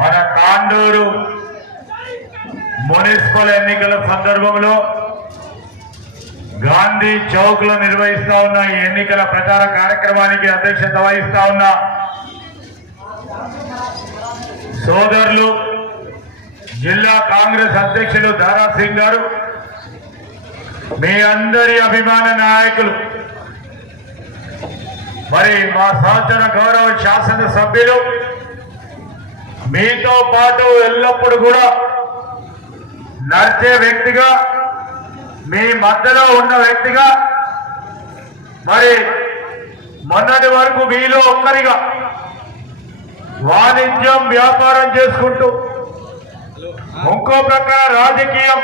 మన తాండూరు మున్సిపల్ ఎన్నికల సందర్భంలో గాంధీ చౌక్ లో నిర్వహిస్తా ఉన్న ఈ ఎన్నికల ప్రచార కార్యక్రమానికి అధ్యక్షత వహిస్తా ఉన్న సోదరులు జిల్లా కాంగ్రెస్ అధ్యక్షులు దారా సింగ్ గారు, మీ అందరి అభిమాన నాయకులు, మరి మా సహచర గౌరవ శాసన సభ్యులు, మీతో పాటు ఎల్లప్పుడూ కూడా నడిచే వ్యక్తిగా, మీ మధ్యలో ఉన్న వ్యక్తిగా, మరి మొన్నటి వరకు మీలో ఒక్కరిగా వాణిజ్యం వ్యాపారం చేసుకుంటూ ఇంకో ప్రకార రాజకీయం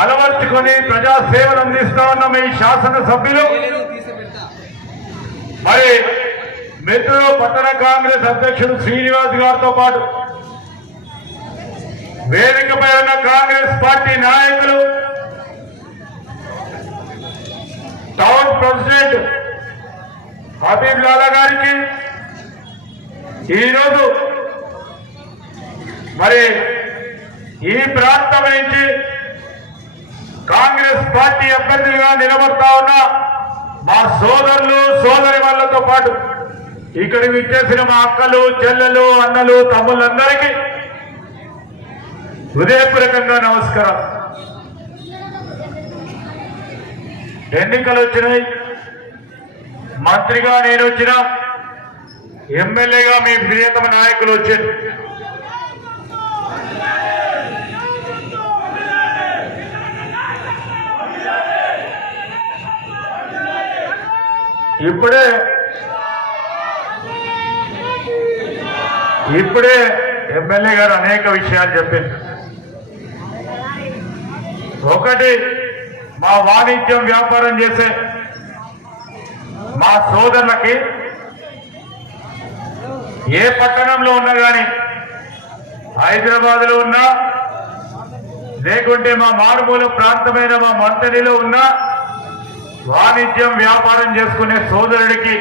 అలవర్చుకొని ప్రజాసేవలు అందిస్తా ఉన్న మీ శాసన సభ్యులు, మరి మిత్రులు పట్టణ కాంగ్రెస్ అధ్యక్షుడు శ్రీనివాస్ గారితో పాటు వేదికపై ఉన్న కాంగ్రెస్ పార్టీ నాయకులు, టౌన్ ప్రెసిడెంట్ హబీబ్ లాలా గారికి, ఈరోజు మరి ఈ ప్రాంతం నుంచి కాంగ్రెస్ పార్టీ అభ్యర్థిగా నిలబడతా ఉన్న మా సోదరులు సోదరి వాళ్ళతో పాటు ఇక్కడికి విచ్చేసిన మా అక్కలు చెల్లెలు అన్నలు తమ్ముళ్ళందరికీ హృదయపూర్వకంగా నమస్కారం. ఎన్నికలు వచ్చినాయి, మంత్రిగా నేను వచ్చిన, ఎమ్మెల్యేగా మీ ప్రియతమ నాయకులు వచ్చారు. ఇప్పుడే ఎమ్మెల్యే గారు అనేక విషయాలు చెప్పారు. ఒకటి, మా వాణిజ్యం వ్యాపారం చేసే మా సోదరులకి ఏ పట్టణంలో ఉన్నా కానీ, హైదరాబాద్ లో ఉన్నా లేకుంటే మా మారుమూల ప్రాంతమైన మా మంతనిలో ఉన్నా వాణిజ్యం వ్యాపారం చేసుకునే సోదరుడికి